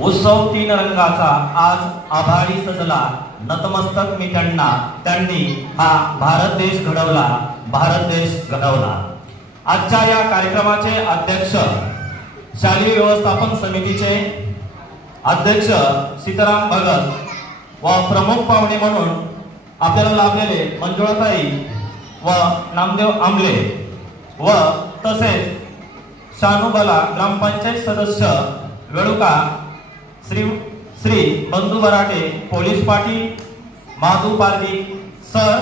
उत्सव तीन रंगाचा आज आभाळी सजला, नतमस्तक मी त्यांनी हा भारत देश घडवला, भारत देश घडवला। आजच्या या कार्यक्रमाचे अध्यक्ष, शालेय व्यवस्थापन समितीचे अध्यक्ष सीताराम भगत व प्रमुख पाहुणे म्हणून आपल्याला लाभलेले मंजुळाताई व नामदेव आंबले व तसेच शानुबला ग्रामपंचायत सदस्य वेळुका श्री बंधू बराटे, पोलीस पाटील माधू पारदी सर,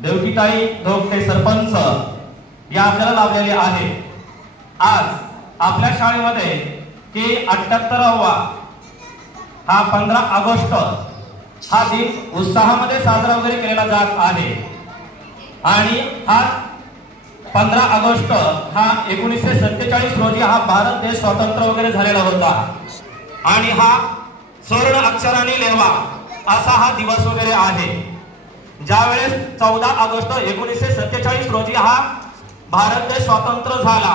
देवकीताई धोकटे सरपंच या आपल्याला लाभलेले आहे। आज आपल्या शाळेमध्ये की 78वा हा 15 ऑगस्ट हा दिन उत्साहामध्ये साजरा वगैरे केला जात आहे आणि हा 15 ऑगस्ट हा 1947 रोजी हा भारत देश स्वतंत्र वगैरे झालेला होता आणि हा स्वर्ण अक्षराने लिहावा असा हा दिवस वगैरे आहे। ज्यावेळेस 14 ऑगस्ट 1947 रोजी हा भारत देश स्वतंत्र झाला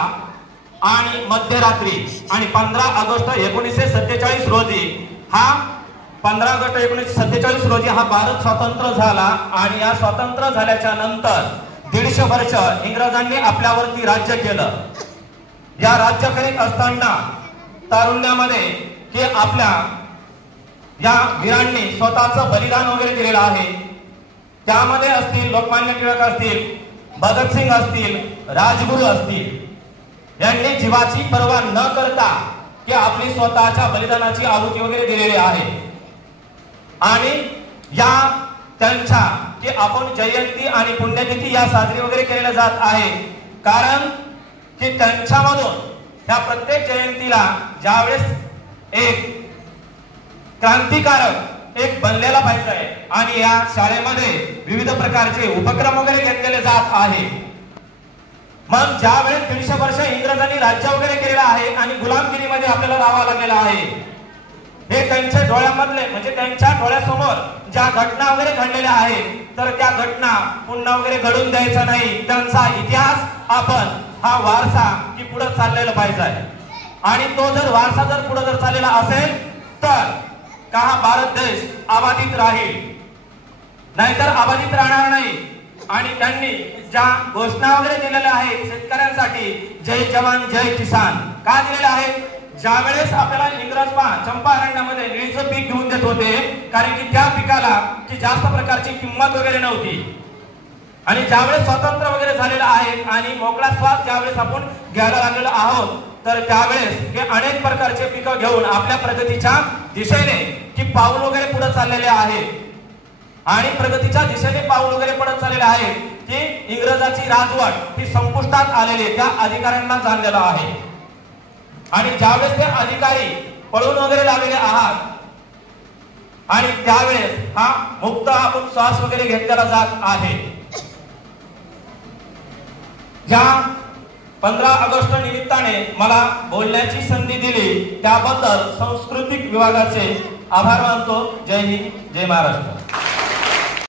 आणि मध्यरात्री आणि 15 ऑगस्ट 1947 रोजी हा 15 ऑगस्ट 1947 रोजी हा भारत स्वतंत्र झाला आणि या स्वतंत्र झाल्याच्या नंतर 150 वर्ष इंग्रजांनी आपल्यावरती राज्य केलं। या राज्य करीत असताना तारुण्यामध्ये की आपल्या या वीरांनी स्वतःचं बलिदान वगैरे दिलेलं आहे। त्यामध्ये असतील लोकमान्य टिळक असतील, भगतसिंग असतील, राजगुरू असतील, यांनी जीवाची पर्वा न करता की आपली स्वतःच्या बलिदानाची आहुती वगैरे दिलेली आहे आणि या त्यांच्या की आपण जयंती आणि पुण्यतिथी या साजरी वगैरे केलेल्या जात आहे। कारण की त्यांच्यामधून ह्या प्रत्येक जयंतीला ज्यावेळेस एक क्रांतिकारक एक बनलेला पाहिजे आणि या शाळेमध्ये विविध प्रकारचे उपक्रम वगैरे घेतलेले जात आहे। मग ज्यावेळेस 150 वर्ष इंग्रजांनी राज्य वगैरे केलेलं आहे आणि गुलामगिरीमध्ये आपल्याला राहावं लागलेलं आहे, हे त्यांच्या डोळ्यामधले म्हणजे त्यांच्या डोळ्यासमोर ज्या घटना वगैरे घडलेल्या आहेत तर त्या घटना पुन्हा वगैरे घडून द्यायचा नाही। त्यांचा इतिहास आपण हा वारसा की पुढे चाललेला पाहिजे आणि तो जर वारसा जर पुढे जर चाललेला असेल तर का हा भारत देश अबाधित राहील, नाहीतर अबाधित राहणार नाही। आणि त्यांनी ज्या घोषणा वगैरे दिलेल्या आहेत शेतकऱ्यांसाठी, जय जवान जय किसान का दिलेल्या आहेत? ज्यावेळेस आपल्याला इंग्रज चंपारण्यामध्ये निळीचं पीक घेऊन देत होते कारण की त्या पिकाला की जास्त प्रकारची किंमत वगैरे नव्हती आणि ज्यावेळेस स्वतंत्र वगैरे झालेलं आहे आणि मोकळा श्वास ज्यावेळेस आपण घ्यायला लागलेलो आहोत तर त्यावेळेस हे अनेक प्रकारचे पिकं घेऊन आपल्या प्रगतीच्या दिशेने की पाऊल वगैरे पुढे चाललेले आहेत आणि प्रगतीच्या दिशेने पाऊल वगैरे पडत चाललेले आहे की इंग्रजाची राजवट ही संपुष्टात आलेली त्या अधिकाऱ्यांना जाणलेलं आहे आणि ज्यावेळेस ते अधिकारी पळून वगैरे लागलेले आहात आणि त्यावेळेस हा मुक्त आपण श्वास वगैरे घेतलेला जात आहे। ज्या 15 ऑगस्ट निमित्ताने मला बोलण्याची संधी दिली त्याबद्दल सांस्कृतिक विभागाचे आभार मानतो। जय हिंद, जय महाराष्ट्र।